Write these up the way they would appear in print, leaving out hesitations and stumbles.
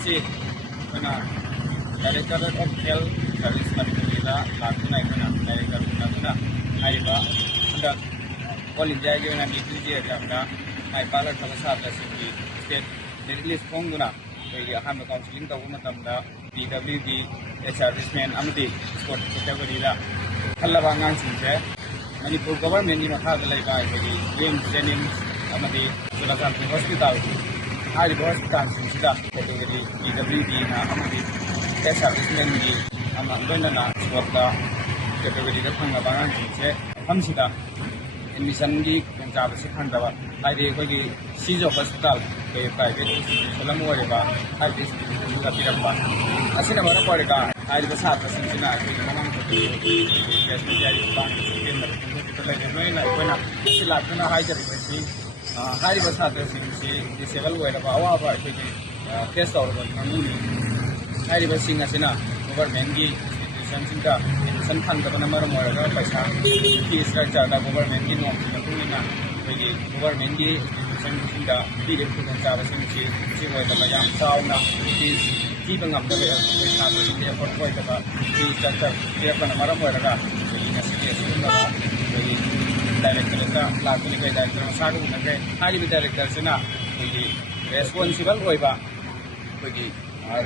ngasi kana Director of Health Service Manipulida lakuna kana Director kuna haiba unda all India ge na DPG examda hai pala thalasa tasingi state list phonguna koi aham counseling tawu matamda PWD Ex-Servicemen amadi sport category da khallaba ngang singse Manipur government ni makha laiba koi game training amadi Sulakan hospital hari hospital singda category PWD na amadi Ex-Servicemen ni amandona na swapda category da phangaba ngang singse hamsida admission gi kongchaba se phangdaba haide koi sijo hospital ke private institution lam oreba haide institution ka piramba asina mara porega haide satra singina ke mamang ko gas media bank ke na ko le noina kona sila kana haide resi haide satra singsi disable oreba awa ba ke face oreba nanguni haide singa sina government gi Singka, san fan ka na maram orega paisa fee structure da government gi norm na kunina bagi government gi singka big ku ka ba singchi chi wa da yam sauna fees ki bangam da paisa ko sing effort ko da fee structure dia pa na maram orega bagi na sing singka bagi director ka la ko ni director sa ko na ke hari bi director sina bagi responsible hoiba bagi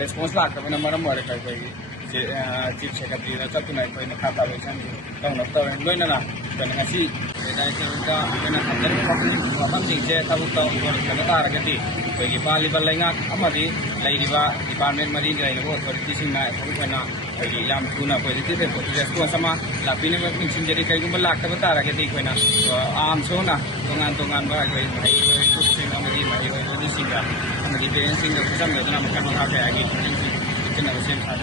response la ka na maram orega bagi Chief Secretary na chapuna ko na khata ba chan tong na taw loina na kan ngasi director ka na handar ko mapam ding che tabu taw ko na ta ra gati bagi pali balainga amadi lairiba department mari ngai ko authority sing na ko na bagi yam tuna positive response sama lapine ma king jeri kai gum lak ta ra gati ko na Ammso na tongan ba ko mai ko sing amadi mai ko ni singa amadi parents sing ko sam na ma ka ha ka agi king kin na sem sa